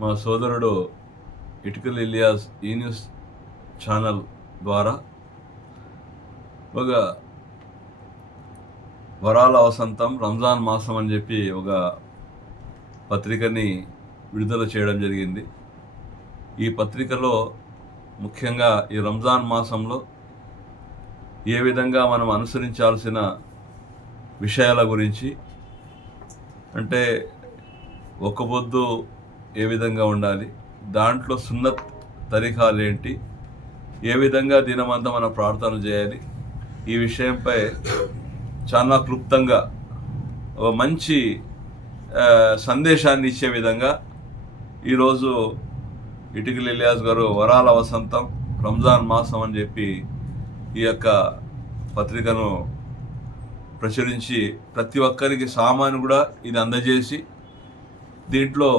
మా సోదరుడు ఇటుకల ఇలియాస్ ఈ న్యూస్ ఛానల్ ద్వారా ఒక వరాల వసంతం రంజాన్ మాసం అని చెప్పి ఒక పత్రికని విడుదల చేయడం జరిగింది. ఈ పత్రికలో ముఖ్యంగా ఈ రంజాన్ మాసంలో ఏ విధంగా మనం అనుసరించాల్సిన విషయాల గురించి, అంటే ఒక్కపొద్దు ఏ విధంగా ఉండాలి, దాంట్లో సున్నత్ తరీఖాలు ఏంటి, ఏ విధంగా దినమంతా మనం ప్రార్థన చేయాలి, ఈ విషయంపై చాలా క్లుప్తంగా ఒక మంచి సందేశాన్ని ఇచ్చే విధంగా ఈరోజు ఇటుకల ఇలియాస్ గారు వరాల వసంతం రంజాన్ మాసం అని చెప్పి ఈ యొక్క పత్రికను ప్రచురించి ప్రతి ఒక్కరికి సామాను కూడా ఇది అందజేసి దీంట్లో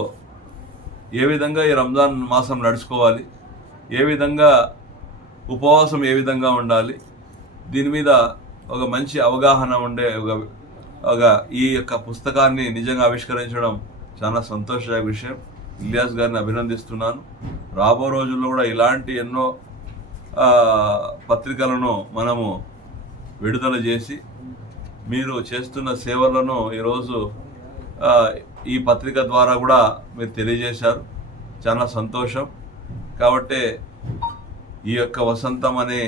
ఏ విధంగా ఈ రంజాన్ మాసం నడుచుకోవాలి, ఏ విధంగా ఉపవాసం ఏ విధంగా ఉండాలి, దీని మీద ఒక మంచి అవగాహన ఉండే ఒక ఈ యొక్క పుస్తకాన్ని నిజంగా ఆవిష్కరించడం చాలా సంతోషదాయక విషయం. ఇలియాస్ గారిని అభినందిస్తున్నాను. రాబో రోజుల్లో కూడా ఇలాంటి ఎన్నో పత్రికలను మనము విడుదల చేసి మీరు చేస్తున్న సేవలను ఈరోజు ఈ పత్రిక ద్వారా కూడా మీరు తెలియజేశారు. చాలా సంతోషం. కాబట్టి ఈ యొక్క వసంతం అనే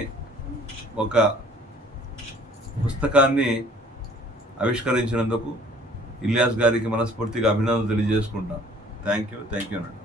ఒక పుస్తకాన్ని ఆవిష్కరించినందుకు ఇలియాస్ గారికి మనస్ఫూర్తిగా అభినందనలు తెలియజేసుకుంటాను. థ్యాంక్ యూ అనండి.